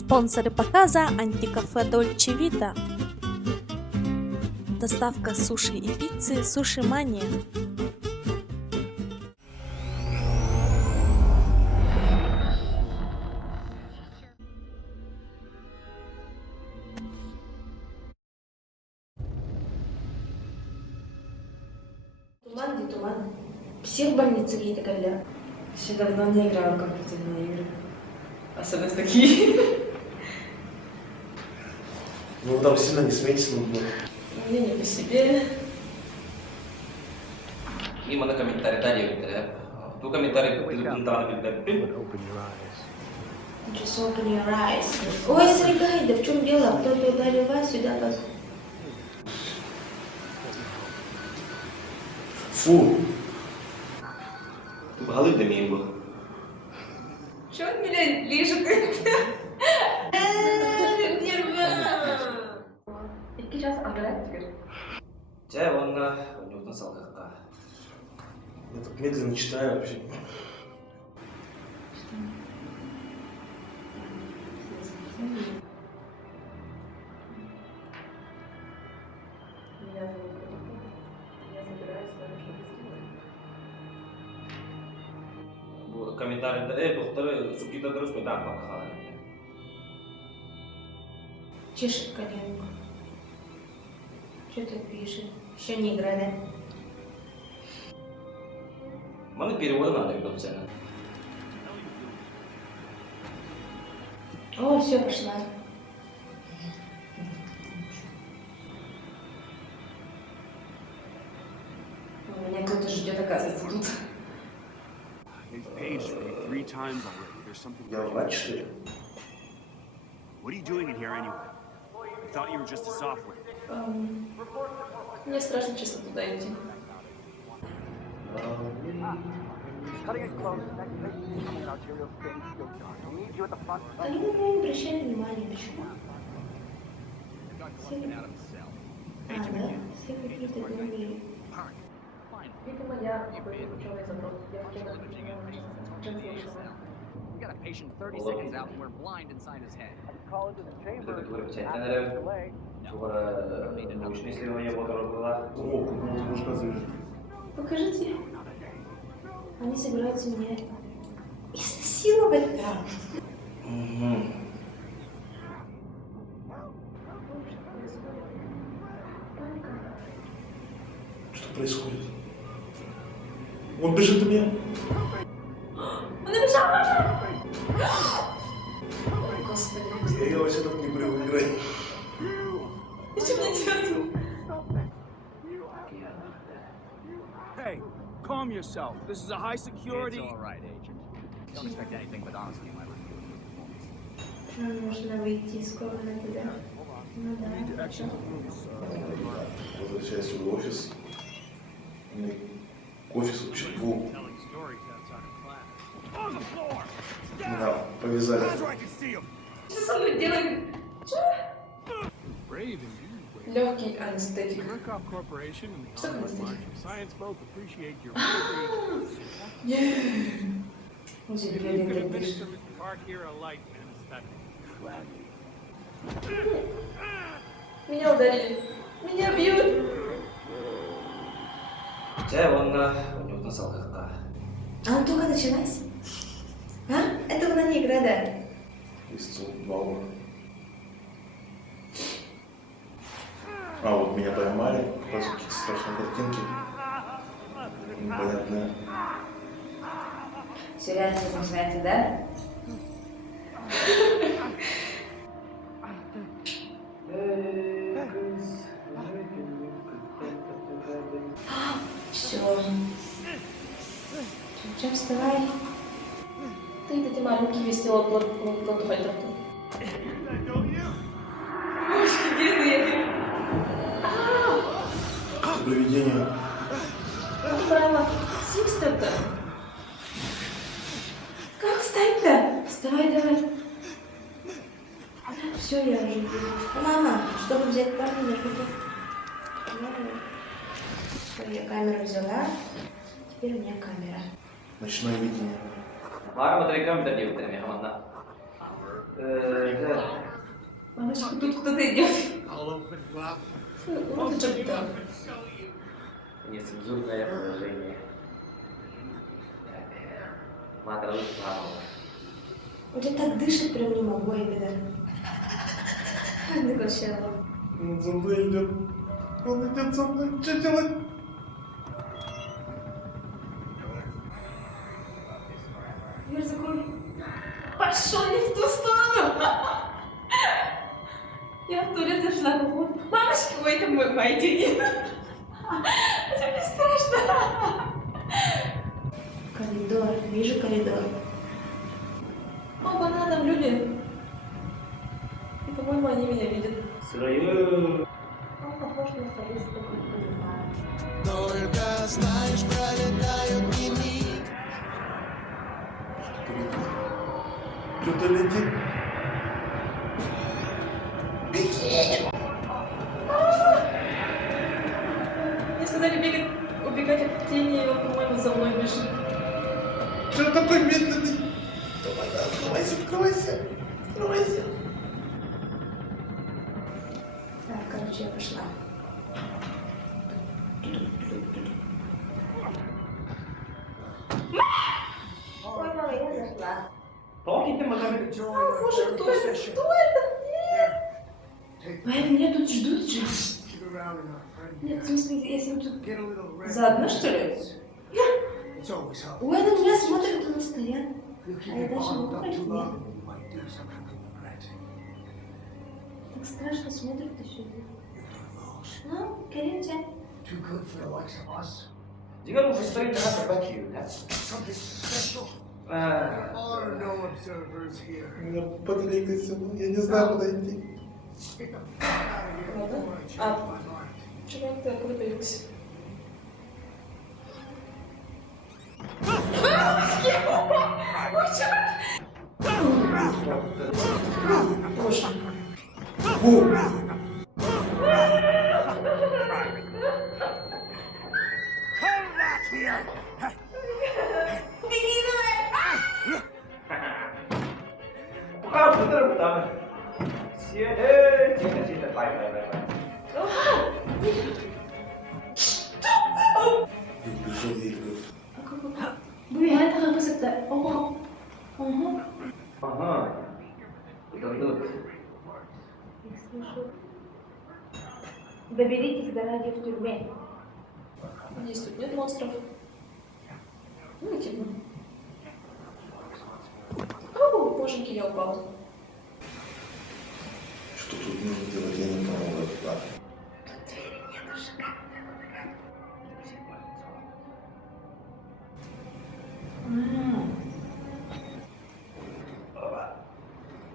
Спонсоры показа антикафе Дольче Вита. Доставка суши и пиццы Суши Мания. Туман, не туман. Все в больнице какие-то ковиля. Еще давно не играла в компьютерные игры. Особенно такие. Ну там сильно не смейтесь над мной. Мне не по себе. Viimeinen kommentari tadi, tuo kommentari tentang Филиппин. Just open your eyes. Ой, Сригай, да в чем дело? Кто-то ударил вас сюда вас. Фу! Tuo haluttiin mihin voi. Что от меня лижет? Сейчас Андрея. Se on juutun salkakkaa. Я так медленно читаю вообще. Меня зовут Антон. Я собираюсь с вами что-то сделать. Bu kommentaarin tohtori subtitre terus mitään pakhaa. Чешет коленку. Что-то пишет. Еще не играли. Mä olin перевода на анекдот. О, все, пошла. Меня кто-то ждет, оказывается, тут. They've paged for you 3 times already. There's something. Я врач, что ли? What are you doing in here anyway? I thought you were just a software. Мне страшно, честно, туда идти. Да думаю, не обращай внимания, почему? Все... А, да? Все какие-то другие. Видимо, я ученый задрот. Я в кино translation. We got a patient 30 seconds out and we're blind inside his head. Mitä tulee центнеров, скоро научные исследования было. О, куда ты рассказываешь? Покажите. Они собираются меня изнасиловать там. Что происходит? Он бежит на меня. Он убежал! Господи. Я вообще так не привык играть. И что мне делать? Hey, calm yourself. This is a high security. It's all right, Agent. Don't expect anything but honesty in my review of your performance. Нам нужно выйти из комнаты, да? Ну да. Возвращаюсь в офис. Мне к офису вообще волк. Меня повязали. Что со мной делать? Легкий анестетик. Что анестетик? Меня ударили. Меня бьют. Se on juutun salkakkaa. А она только началась? А? Это была не игра, да? Месяца 2 года. А, вот меня поймали, показывают какие-то страшные картинки. Непонятные. Все реально начинается, да? Все. Чем вставай? Ты маленький веселый плод-плод-плод-плод. Ой, где ты? Привидение. Право. Сикс-то. Как встать-то? Вставай, давай. Все, я уже. Мама, чтобы взять парня, нужно... Все, я камеру взяла. Теперь у меня камера. Ночное видение. Harma tuli 10 minuuttia, niin hamana. Да. Мамочка, тут кто-то идет. Вот что там. Нецензурное положение. Матра лучше мама. Вот я так дышать прям не могу, Айбеда. Наглощала. Он за мной идет. Он идет за мной. Что делать? Дверь закрой. Пошел не в ту сторону. Я в туалет зашла. Мамочка, ой, это мой майдин. Это мне страшно. Коридор. Вижу коридор. О, бананом люди. И, по-моему, они меня видят. Сырое. Он похож на солиста группы «Луна». Только знаешь, пролетают дни. Что-то летит. Мне сказали бегать, убегать от тени, и он, по-моему, за мной бежит. Что-то помедленный. Давай, открывайся, открывайся. Открывайся. Так, короче, я пошла. Ой, мама, я зашла. Толкните, мадам. Боже, кто это? Кто это? Ой, меня тут ждут же. Нет, в смысле, если мы тут заодно, что ли? Ой, на меня смотрят, у нас стоят. А я даже не против них. Так страшно смотрят еще. Ну, Керинча. Дигару уже стоит на собаке, да? У меня батарейка села. Я не знаю, куда идти. Ладно. А, чего ты откуда появился? Боже. Come back here! Пока быстро там. Все, тихо, тихо, бай. Бежал ей говорит. Бывает, как бы это. Ого. Ого. Ага. Тут. Их слышу. Доберитесь до радио в тюрьме. Надеюсь, тут нет монстров. Ну, типа. О, боженьки, я упала. Что тут нужно делать? Я не понял. Да.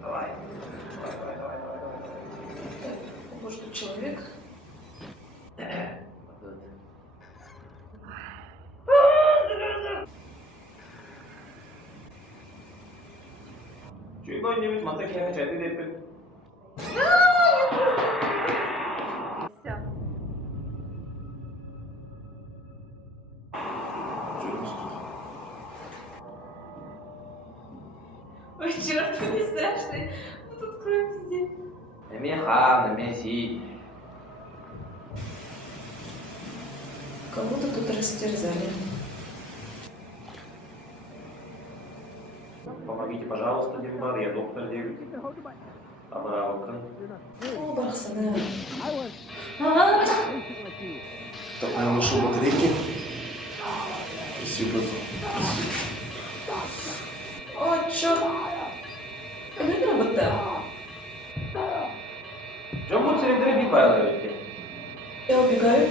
Давай. Может, тут человек? 주인공님이 선택해야 잘 되겠군. Ой, черт, не страшный. Вот тут кровь везде. Месси. Кого-то тут растерзали. Помогите, пожалуйста, Димбар, я доктор 9. Абраука. О, Бархсана. Так, я нашел батарейки. Спасибо. О, черт. Когда работа? Чому це дорогі падають? Я убегаю.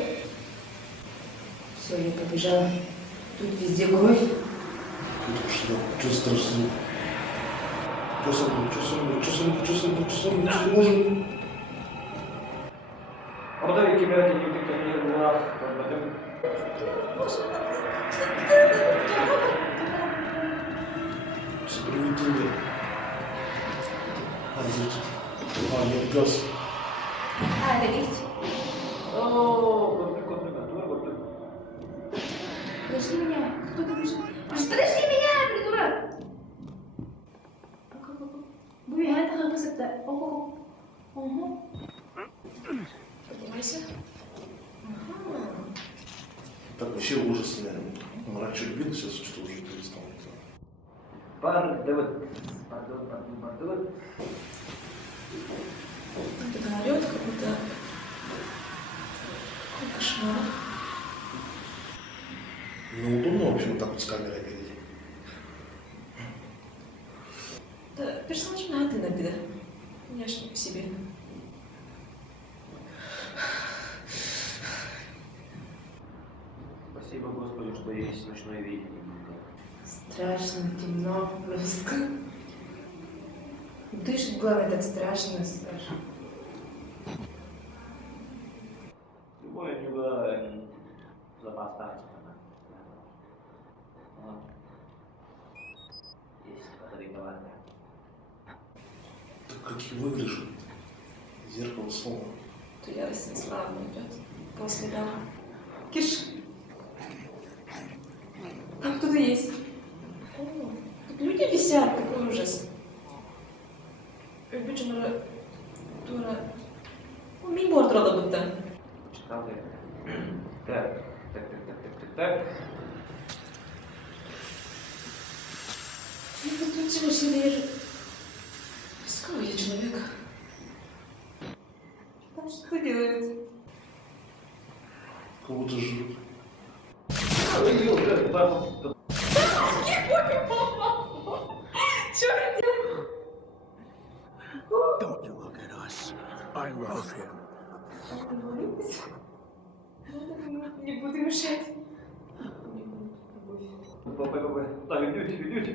Все, я побежала. Тут везде кровь. Что страшно? Что со мной? Продаю киберки, не утекли, Справедливо. Нет, газ. А, это лифт. О, Подожди меня. Кто-то бежит. Подожди меня, придурок. Бывает, Ого. Ого. Поднимайся. Ага. Так вообще ужас, наверное. Ну, раньше любил, сейчас что уже перестал. Пардон. Он так орёт, как будто... Какой кошмар. Ну, удобно, в общем, вот так вот с камерой видеть. Да, персонаж надо иногда. Я ж не по себе. Спасибо Господу, что есть ночное видение. Страшно, темно, просто. Дышит, главное, так страшно. Boleh juga lepas tangan. Есть подозревание. Так как и выгляжу. Зеркало слова. То яростно славно идет. После дома. Киш. Там кто-то есть. О, тут люди висят, какой ужас. Öbür Тура. O mimor orada будто. Читал я. Так. Я подключила себе. Рисковый я человек. Там что делает? Как будто жрут. Don't you look at us. I love him. Не буду мешать. Так, идете.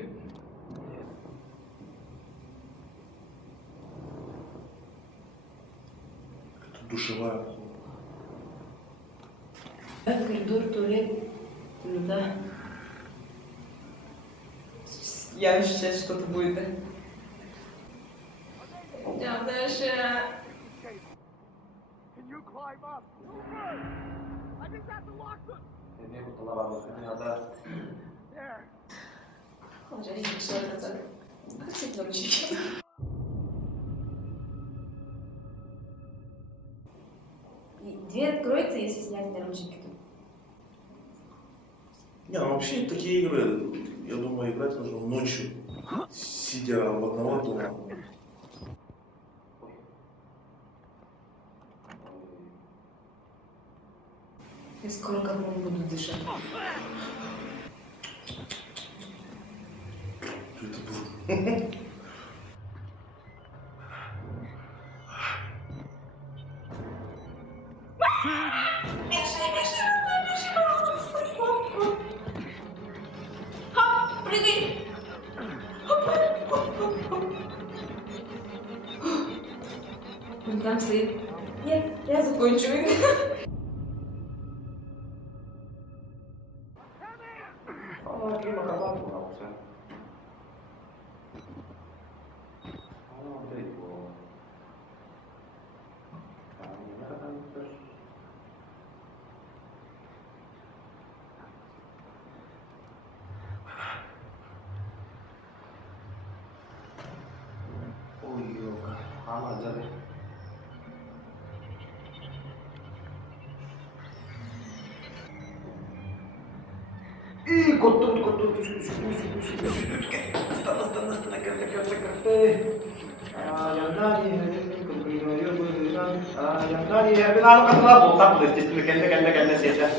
Это душевая. Коридор, туалет, да. Я сейчас что-то будет, да? Идем дальше. Ini aku telah bagus ternyata. Он же видит, что это. Как тебе ручки? Дверь откроется, если снять наручники. Не, ну вообще такие игры, я думаю, играть нужно ночью, сидя в одного дома. Я скоро как бы буду дышать. Что это было? Прыгай! Он там стоит. Нет, я закончу. Lagi makan batu nggak usah. Oh, itu. Kami akan terus. Oh iya, sama aja deh. Ih, kotor. Yang tadi, kenapa kan lah botak tuh, jadi kende saja.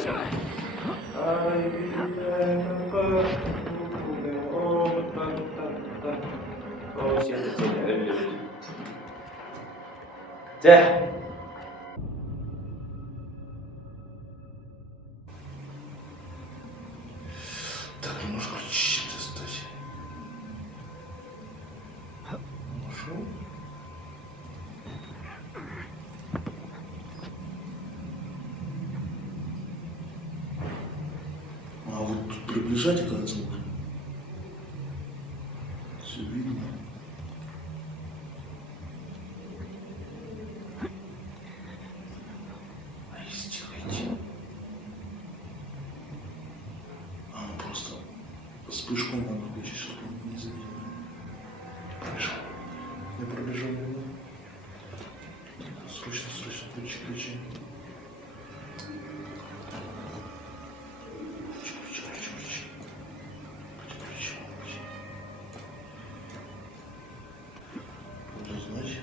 Oh, siapa. Ceh. Так, немножко чисто стать. Нашел? А вот тут приближать, кажется, нужно. Все видно. А если сделаете? А, ну просто вспышку надо включить, чтобы он не заметил. Пробежал. Я пробежал немного. Срочно, срочно, ключи, ключи. Ключи, ключи, ключи, ключи. Ключи, ключи. Буду знать.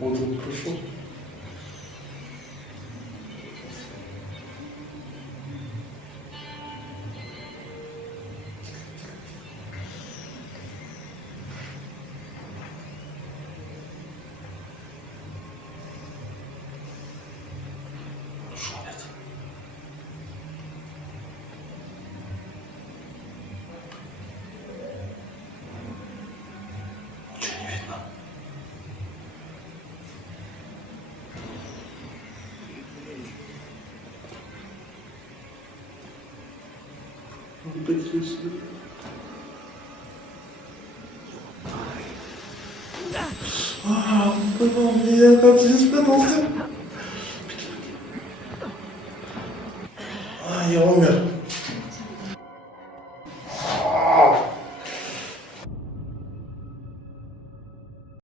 Вот он пришел. Шумят. Ничего не видно. Вот эти сюда. Он поймал меня, я, кажется, не спрятался. Я умер.